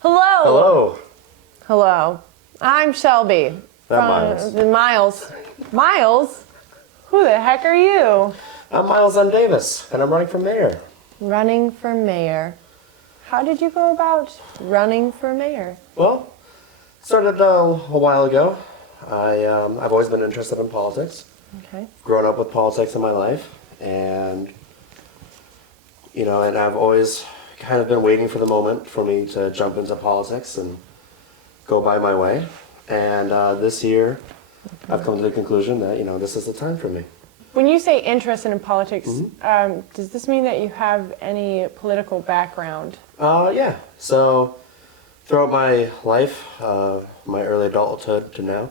Hello. Hello. Hello. I'm Shelby. I'm Miles. Miles. Miles? Who the heck are you? I'm Miles M. Davis, and I'm running for mayor. Running for mayor. How did you go about running for mayor? Well, started a while ago. I've always been interested in politics. Okay. Grown up with politics in my life, and and I've always kind of been waiting for the moment for me to jump into politics and go by my way. And this year, I've come to the conclusion that this is the time for me. When you say interested in politics, does this mean that you have any political background? Yeah. So throughout my life, my early adulthood to now,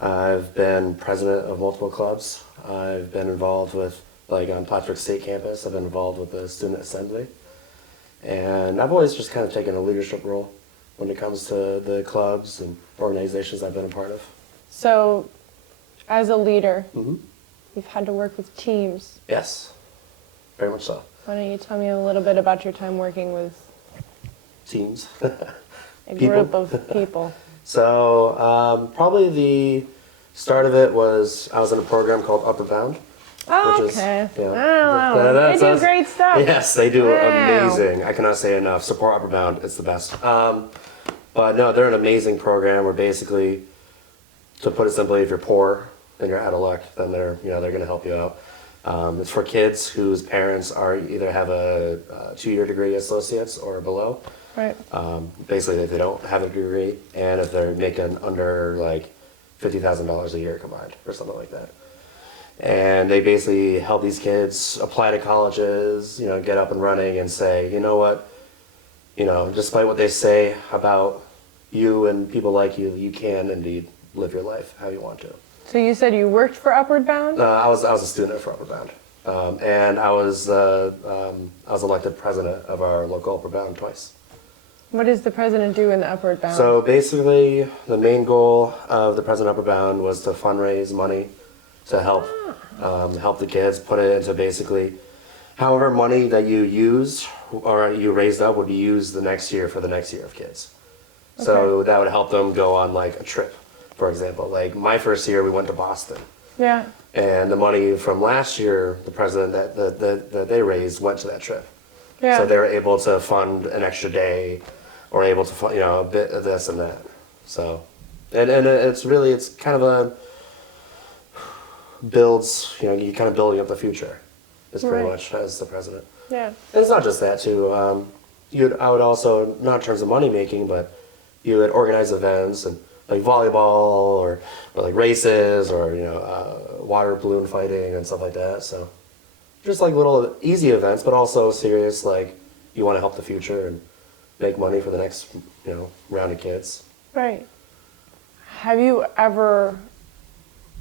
I've been president of multiple clubs. I've been involved with, like on Plattsburgh State Campus, I've been involved with the Student Assembly. And I've always just kind of taken a leadership role when it comes to the clubs and organizations I've been a part of. So, as a leader, you've had to work with teams. Yes, very much so. Why don't you tell me a little bit about your time working with Teams. a group of people? So probably the start of it was I was in a program called Upper Bound. Oh, which okay. Is, They do great stuff. Yes, they do Wow. amazing. I cannot say enough. Support Upper Bound, it's the best. But no, they're an amazing program where basically, to put it simply, if you're poor and you're out of luck, then they're going to help you out. It's for kids whose parents are either have a 2-year degree associates or below. Right. Basically, if they don't have a degree and if they're making under like $50,000 a year combined or something like that. And they basically help these kids apply to colleges, get up and running and say, you know what, despite what they say about you and people like you, you can indeed live your life how you want to. So you said you worked for Upward Bound? I was a student for Upward Bound, and I was elected president of our local Upward Bound twice. What does the president do in the Upward Bound? So basically, the main goal of the president Upward Bound was to fundraise money to help the kids, put it into basically however money that you use or you raised up would be used the next year for the next year of kids. Okay. So that would help them go on like a trip, for example. Like my first year, we went to Boston. Yeah. And the money from last year, the president that they raised went to that trip. Yeah. So they were able to fund an extra day, or able to fund, a bit of this and that. So, and it's kind of a builds, you kind of building up the future. Is pretty much as the president. Yeah. And it's not just that too. I would also, not in terms of money making, but you would organize events and like volleyball or like races or water balloon fighting and stuff like that. So just like little easy events, but also serious, like you want to help the future and make money for the next round of kids. Right. Have you ever,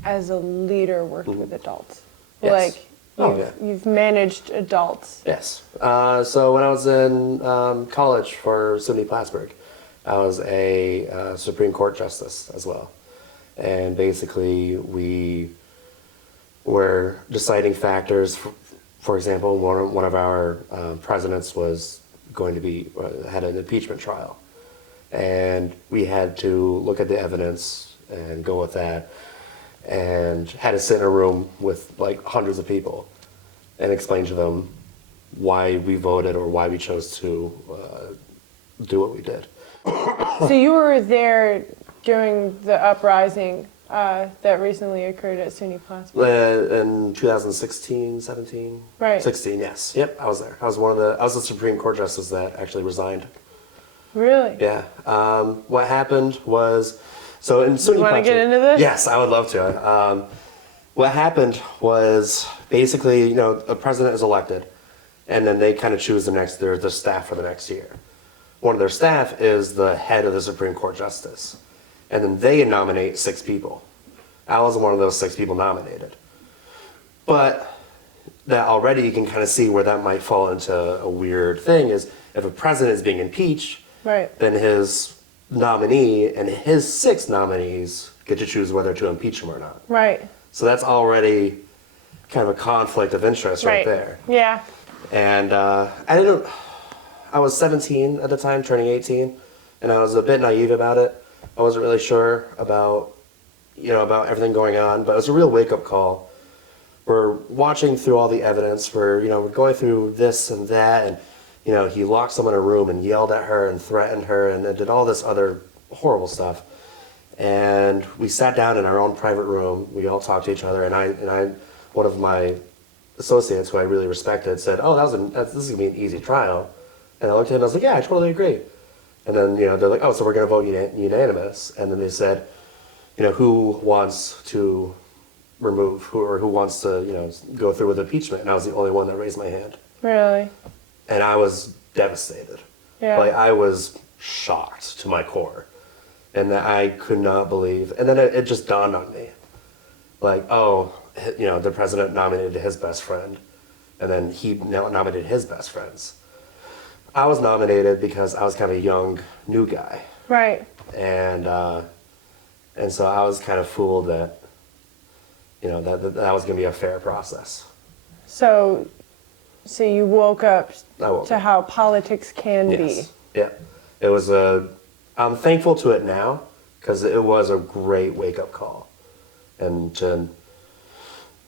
as a leader, worked with adults? Yes. Like you've managed adults. Yes. So when I was in college for SUNY Plattsburgh, I was a Supreme Court justice as well. And basically we were deciding factors. For example, one of our presidents was going to had an impeachment trial. And we had to look at the evidence and go with that. And had to sit in a room with like hundreds of people and explain to them why we voted or why we chose to do what we did. So you were there during the uprising that recently occurred at SUNY Plattsburgh? In 2016, 17? Right. 16, yes. Yep, I was there. I was the Supreme Court justice that actually resigned. Really? Yeah. What happened was, so in SUNY You want to get into this? Yes, I would love to. What happened was basically, a president is elected, and then they kind of choose their staff for the next year. One of their staff is the head of the Supreme Court justice, and then they nominate 6 people. I was one of those 6 people nominated. But that already you can kind of see where that might fall into a weird thing is if a president is being impeached, right, then his nominee and his 6 nominees get to choose whether to impeach him or not. Right. So that's already kind of a conflict of interest right there. Yeah. And I was 17 at the time, turning 18. and I was a bit naive about it. I wasn't really sure about, about everything going on, but it was a real wake-up call. We're watching through all the evidence. We're going through this and that, and he locked someone in a room and yelled at her and threatened her and did all this other horrible stuff. And we sat down in our own private room. We all talked to each other, and I one of my associates who I really respected said, "Oh, this is gonna be an easy trial." And I looked at him and I was like, "Yeah, I totally agree." And then they're like, "Oh, so we're gonna vote unanimous." And then they said, who wants to remove who wants to go through with impeachment? And I was the only one that raised my hand. Really? And I was devastated. Yeah. Like, I was shocked to my core. And that I could not believe. And then it just dawned on me. Like, oh, the president nominated his best friend. And then he nominated his best friends. I was nominated because I was kind of a young, new guy. Right. And so I was kind of fooled that, that was going to be a fair process. So you woke up to up. how politics can be. Yeah. It was I'm thankful to it now because it was a great wake-up call. And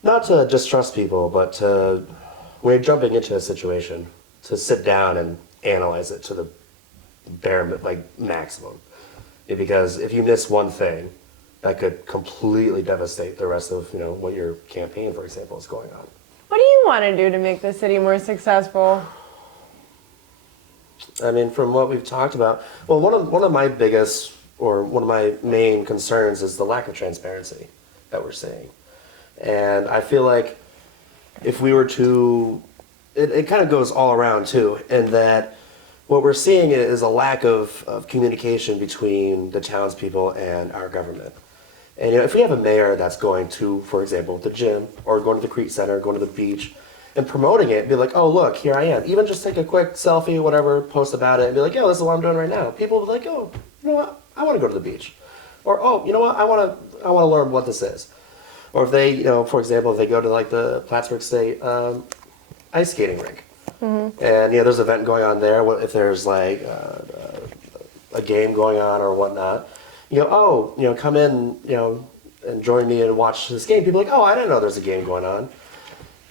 not to distrust people, but when you're jumping into a situation, to sit down and analyze it to the bare, maximum. Because if you miss one thing, that could completely devastate the rest of, what your campaign, for example, is going on. What do you want to do to make the city more successful? I mean, from what we've talked about, well, one of my biggest, or one of my main concerns is the lack of transparency that we're seeing. And I feel like if we were to, it kind of goes all around too, in that what we're seeing is a lack of communication between the townspeople and our government. And if we have a mayor that's going to, for example, the gym, or going to the Crete Center, going to the beach, and promoting it, be like, "Oh, look, here I am." Even just take a quick selfie, whatever, post about it, and be like, "Yo, this is what I'm doing right now." People will be like, "Oh, you know what? I want to go to the beach," or, "Oh, you know what? I want to learn what this is." Or if they, for example, if they go to the Plattsburgh State ice skating rink, and there's an event going on there. If there's a game going on or whatnot, come in, and join me and watch this game. People are like, "Oh, I didn't know there's a game going on."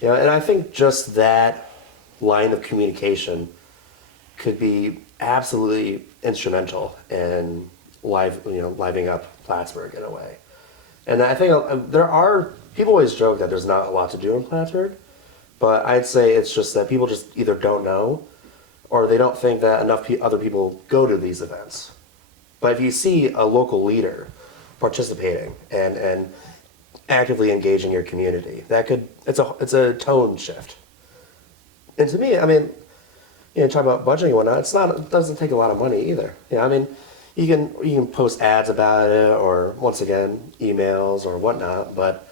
And I think just that line of communication could be absolutely instrumental in livening up Plattsburgh in a way. And I think people always joke that there's not a lot to do in Plattsburgh, but I'd say it's just that people just either don't know, or they don't think that enough other people go to these events. But if you see a local leader participating and actively engaging your community, it's a tone shift. And to me, I mean, talk about budgeting and whatnot. It doesn't take a lot of money either. I mean, you can post ads about it, or once again, emails or whatnot. But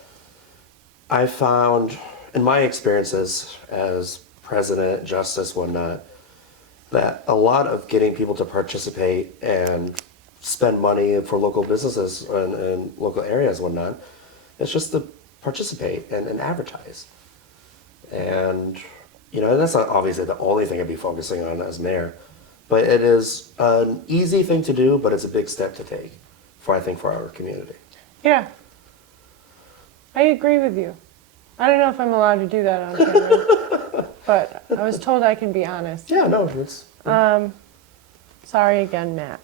I found in my experiences as president, justice, whatnot, that a lot of getting people to participate and spend money for local businesses and local areas, whatnot, it's just to participate and advertise. And, that's not obviously the only thing I'd be focusing on as mayor, but it is an easy thing to do, but it's a big step to take for our community. Yeah. I agree with you. I don't know if I'm allowed to do that on camera, but I was told I can be honest. Yeah, no, it's... Sorry again, Matt.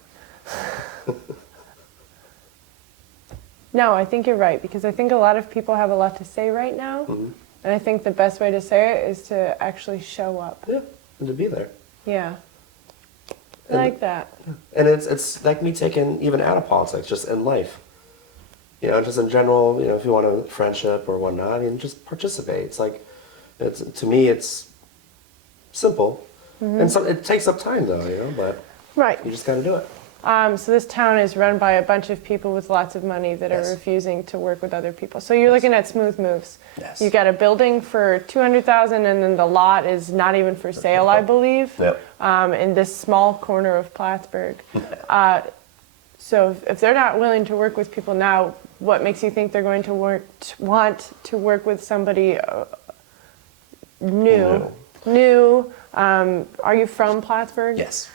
No, I think you're right, because I think a lot of people have a lot to say right now, and I think the best way to say it is to actually show up. Yeah, and to be there. Yeah. I like that. And it's that can be taken even out of politics, just in life. Just in general, if you want a friendship or whatnot, I mean, just participate. It's to me, it's simple. And it takes up time though, but right. You just got to do it. So this town is run by a bunch of people with lots of money that are refusing to work with other people. So you're looking at smooth moves. Yes. You got a building for $200,000, and then the lot is not even for sale, I believe. Yep. In this small corner of Plattsburgh. So if they're not willing to work with people now, what makes you think they're going to want to work with somebody new? Are you from Plattsburgh? Yes.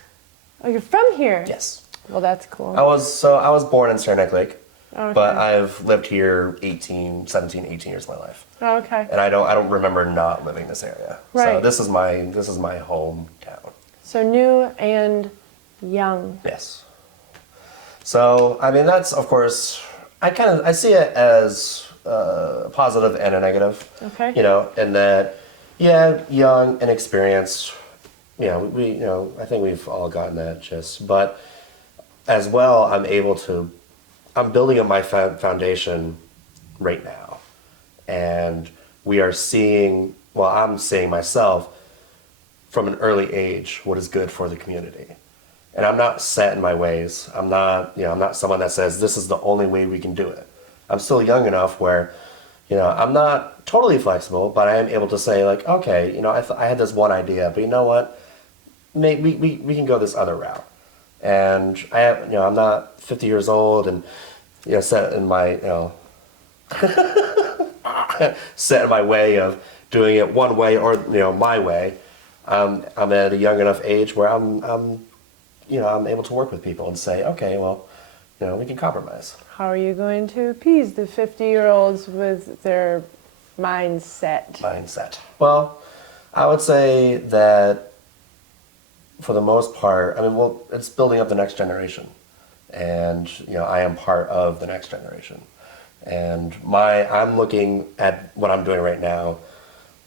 Oh, you're from here? Yes. Well, that's cool. I was born in Saranac Lake, Okay. but I've lived here 17, 18 years of my life. Oh, okay. And I don't remember not living in this area. So Right. this is my hometown. So new and young. Yes. So I mean that's of course I see it as a positive and a negative. Okay. You know, in that young and experienced. You know, I think we've all gotten that gist, but as well, I'm building up my foundation right now. And I'm seeing myself from an early age what is good for the community. And I'm not set in my ways. I'm not someone that says this is the only way we can do it. I'm still young enough where, I'm not totally flexible, but I am able to say like, okay, I had this one idea, but you know what? Maybe we can go this other route. And I'm not 50 years old and, set in my, set in my way of doing it one way or, my way. I'm at a young enough age where I'm able to work with people and say, okay, well, we can compromise. How are you going to appease the 50-year-olds with their mindset? Well, I would say that for the most part, it's building up the next generation. And, I am part of the next generation. And I'm looking at what I'm doing right now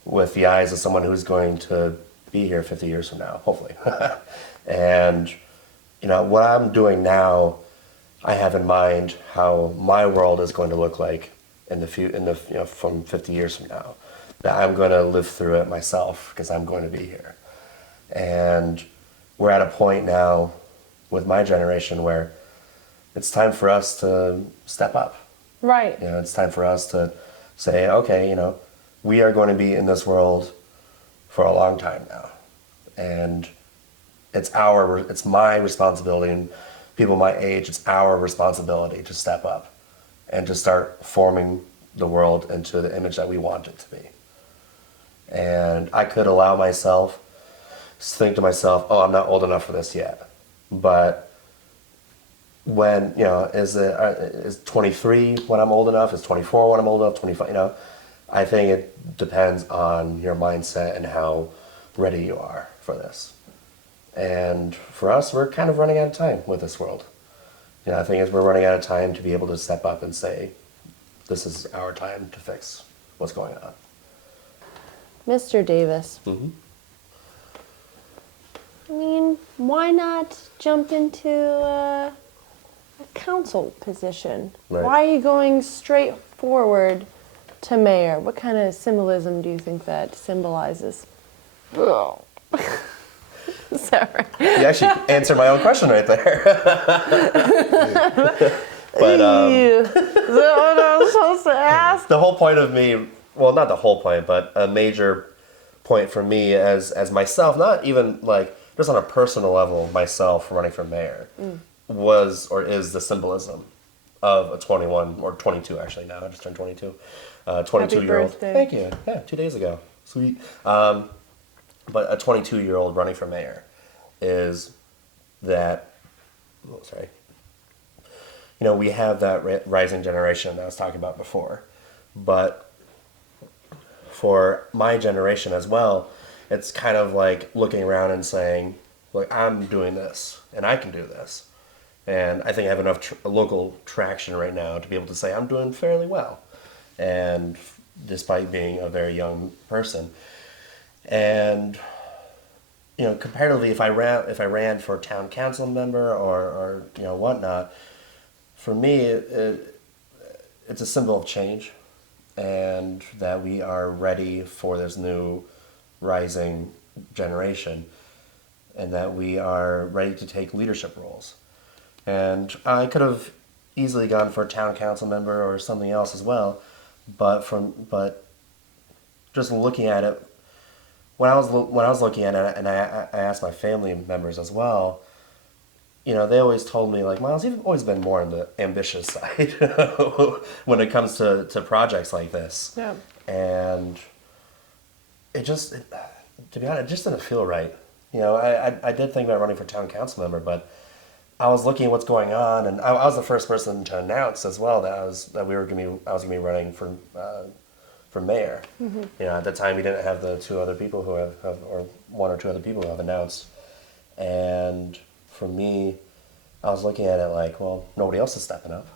with the eyes of someone who's going to be here 50 years from now, hopefully. And, what I'm doing now, I have in mind how my world is going to look like from 50 years from now. That I'm going to live through it myself because I'm going to be here. And we're at a point now with my generation where it's time for us to step up. Right. It's time for us to say, okay, we are going to be in this world for a long time now. And it's my responsibility, and people my age, it's our responsibility to step up and to start forming the world into the image that we want it to be. And I could allow myself think to myself, oh, I'm not old enough for this yet. But when, is 23 when I'm old enough? Is 24 when I'm old enough? 25, I think it depends on your mindset and how ready you are for this. And for us, we're kind of running out of time with this world. I think we're running out of time to be able to step up and say, this is our time to fix what's going on. Mr. Davis. Mm-hmm. Why not jump into a council position? Right. Why are you going straight forward to mayor? What kind of symbolism do you think that symbolizes? Sorry. You actually answered my own question right there. But Is that what I was supposed to ask? the whole point of me, well, not the whole point, but a major point for me as myself, not even like just on a personal level, myself running for mayor, was or is the symbolism of a 21 or 22 actually now. I just turned 22. 22-year-old. birthday. Thank you. Yeah, 2 days ago. Sweet. But a 22-year-old running for mayor is that, sorry. We have that rising generation that I was talking about before. But for my generation as well, it's kind of like looking around and saying, look, I'm doing this, and I can do this. And I think I have enough local traction right now to be able to say I'm doing fairly well. And despite being a very young person. And comparatively, if I ran for town council member or whatnot, for me it's a symbol of change, and that we are ready for this new rising generation, and that we are ready to take leadership roles. And I could have easily gone for a town council member or something else as well, but just looking at it. When I was looking at it, and I asked my family members as well, they always told me, like, Miles, you've always been more on the ambitious side when it comes to projects like this. Yeah. And to be honest, it just didn't feel right. I did think about running for town council member, but I was looking at what's going on, and I was the first person to announce as well that I was gonna be running for mayor. You know, at the time we didn't have the two other people who have or one or two other people who have announced, and for me, I was looking at it like, well, nobody else is stepping up,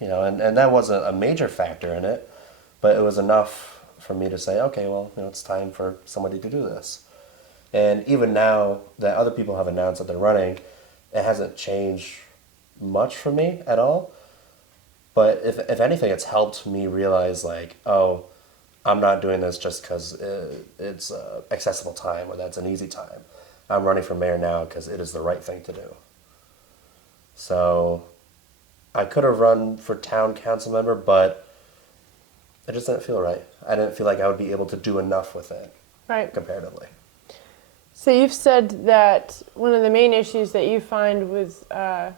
you know, and that wasn't a major factor in it, but it was enough for me to say, okay, well, you know, it's time for somebody to do this. And even now that other people have announced that they're running, it hasn't changed much for me at all. But if anything, it's helped me realize like, oh, I'm not doing this just because it's accessible time or that's an easy time. I'm running for mayor now because it is the right thing to do. So I could have run for town council member, but it just didn't feel right. I didn't feel like I would be able to do enough with it Right. comparatively. So you've said that one of the main issues that you find with our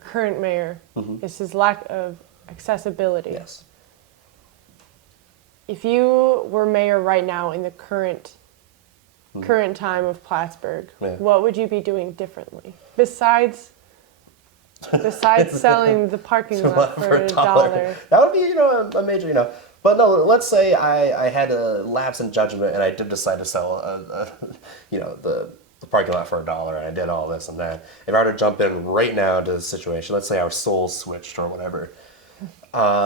current mayor is his lack of accessibility. Yes. If you were mayor right now in the current time of Plattsburgh, Yeah. what would you be doing differently besides selling the parking lot for $1? That would be, you know, a major, you know. But no, let's say I had a lapse in judgment and I did decide to sell, you know, the parking lot for $1 and I did all this and that. If I were to jump in right now to the situation, let's say our souls switched or whatever.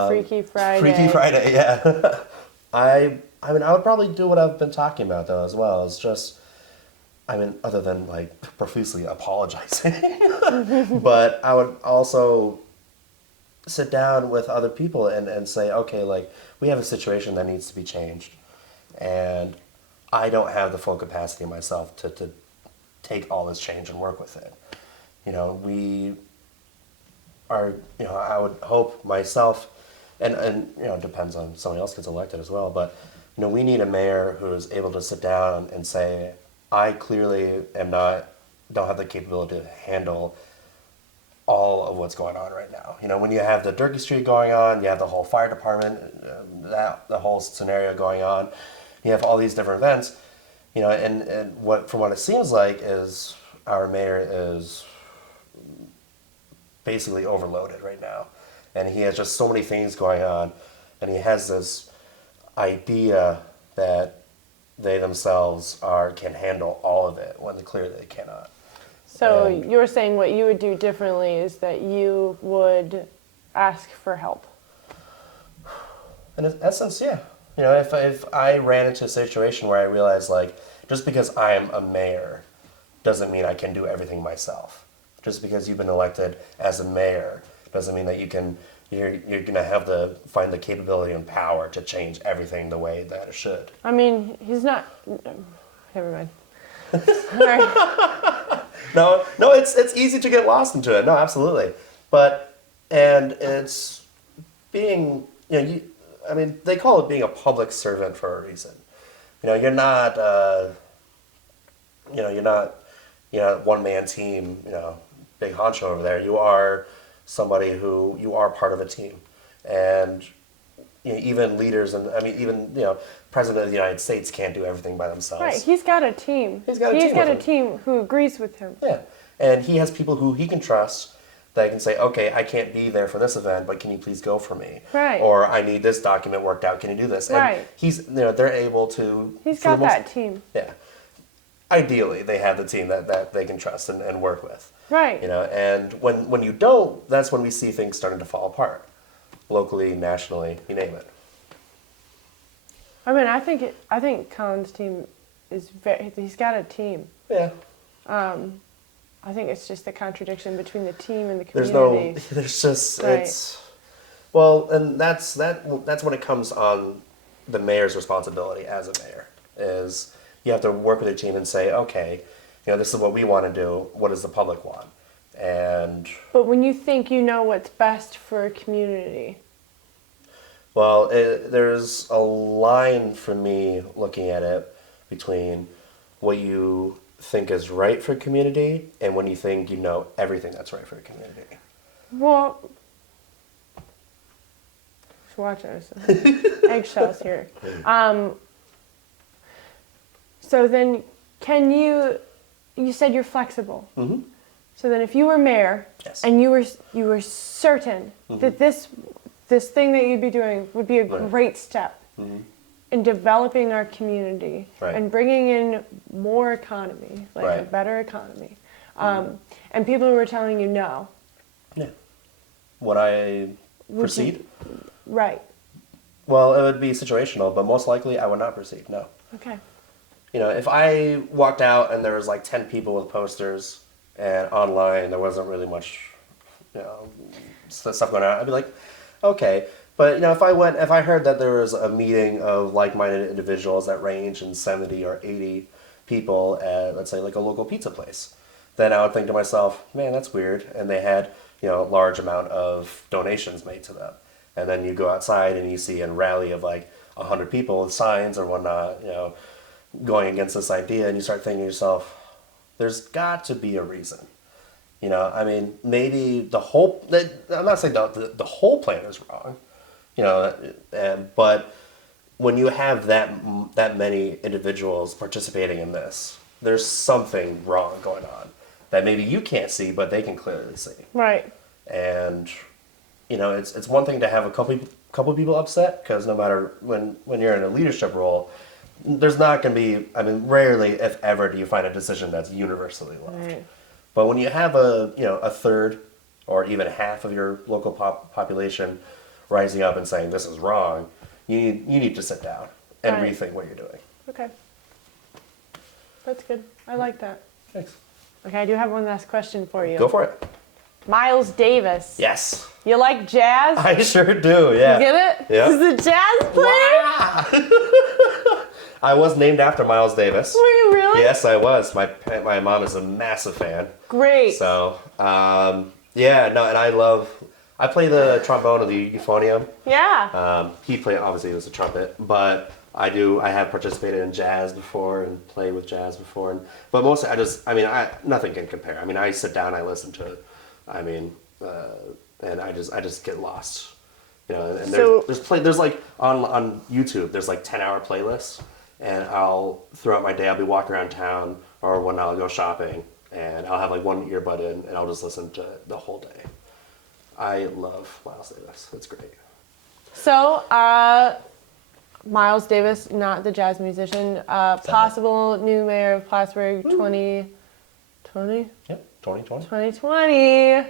Freaky Friday. Freaky Friday, yeah. I mean, I would probably do what I've been talking about though as well. It's just, I mean, other than like profusely apologizing, but I would also sit down with other people and say, okay, like we have a situation that needs to be changed, and I don't have the full capacity myself to take all this change and work with it. You know, we are, you know, I would hope myself, and you know, it depends on somebody else gets elected as well, but you know, we need a mayor who is able to sit down and say, I clearly don't have the capability to handle all of what's going on right now. You know, when you have the Durkee Street going on, you have the whole fire department, the whole scenario going on, you have all these different events, you know, and from what it seems like is our mayor is basically overloaded right now. And he has just so many things going on, and he has this idea that they themselves can handle all of it when clearly they cannot. So you're saying what you would do differently is that you would ask for help. In essence, yeah. You know, if I ran into a situation where I realized, like, just because I am a mayor doesn't mean I can do everything myself. Just because you've been elected as a mayor doesn't mean that you're going to find the capability and power to change everything the way that it should. I mean, he's not. Never mind. All right. No, it's easy to get lost into it. No, absolutely. And it's being, you know, I mean, they call it being a public servant for a reason. You know, you're not, you're not one man team, you know, big honcho over there. You are somebody who, you are part of a team. And you know, even leaders, and I mean, even, you know, President of the United States can't do everything by themselves. Right, he's got a team. He's got a team who agrees with him. Yeah, and he has people who he can trust that can say, okay, I can't be there for this event, but can you please go for me? Right. Or I need this document worked out. Can you do this? And right. They're able to. He's got that team. Yeah. Ideally, they have the team that they can trust and work with. Right. You know, and when you don't, that's when we see things starting to fall apart, locally, nationally, you name it. I mean, I think Colin's team is he's got a team. Yeah. I think it's just the contradiction between the team and the community. And that's when it comes on the mayor's responsibility as a mayor, is you have to work with your team and say, okay, you know, this is what we want to do. What does the public want? But when you think you know what's best for a community. Well, there's a line for me looking at it between what you think is right for a community and when you think you know everything that's right for a community. Well, watch us. Eggshells here. So then, you said you're flexible. Mm-hmm. So then if you were mayor Yes. and you were certain that this thing that you'd be doing would be a great step in developing our community and bringing in more economy, like a better economy, and people were telling you no. Yeah. Would I Would proceed? you- right. Well, it would be situational, but most likely I would not proceed, no. Okay. You know, if I walked out and there was like 10 people with posters and online there wasn't really much, you know, stuff going on, I'd be like, okay. But, you know, if I heard that there was a meeting of like-minded individuals that range in 70 or 80 people at, let's say, like a local pizza place, then I would think to myself, man, that's weird. And they had, you know, a large amount of donations made to them. And then you go outside and you see a rally of like 100 people with signs or whatnot, you know, going against this idea, and you start thinking to yourself, there's got to be a reason. You know, I mean, maybe I'm not saying the whole plan is wrong, you know, but when you have that many individuals participating in this, there's something wrong going on that maybe you can't see, but they can clearly see. Right. And, you know, it's one thing to have a couple people upset, because no matter when you're in a leadership role, there's not going to be, I mean, rarely, if ever, do you find a decision that's universally loved. Right. But when you have a third or even half of your local population rising up and saying this is wrong, you need to sit down and Right. rethink what you're doing. Okay. That's good. I like that. Thanks. Okay, I do have one last question for you. Go for it. Miles Davis. Yes. You like jazz? I sure do, yeah. You get it? Yeah. This is a jazz player? I was named after Miles Davis. Were you really? Yes, I was. My mom is a massive fan. Great. So, yeah, no, and I play the trombone of the euphonium. Yeah. He played, obviously, it was a trumpet, but I have participated in jazz before and played with jazz before. But mostly, nothing can compare. I mean, I sit down, I listen to it. I mean, and I just get lost. You know, and So- there's like on YouTube, there's like 10-hour playlists, and throughout my day, I'll be walking around town, or when I'll go shopping, and I'll have like one earbud in, and I'll just listen to it the whole day. I love Miles Davis. It's great. So, Miles Davis, not the jazz musician, possible new mayor of Plattsburgh 2020? Yep, 2020. 2020.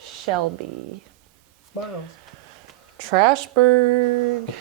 Shelby. Miles. Trashburg.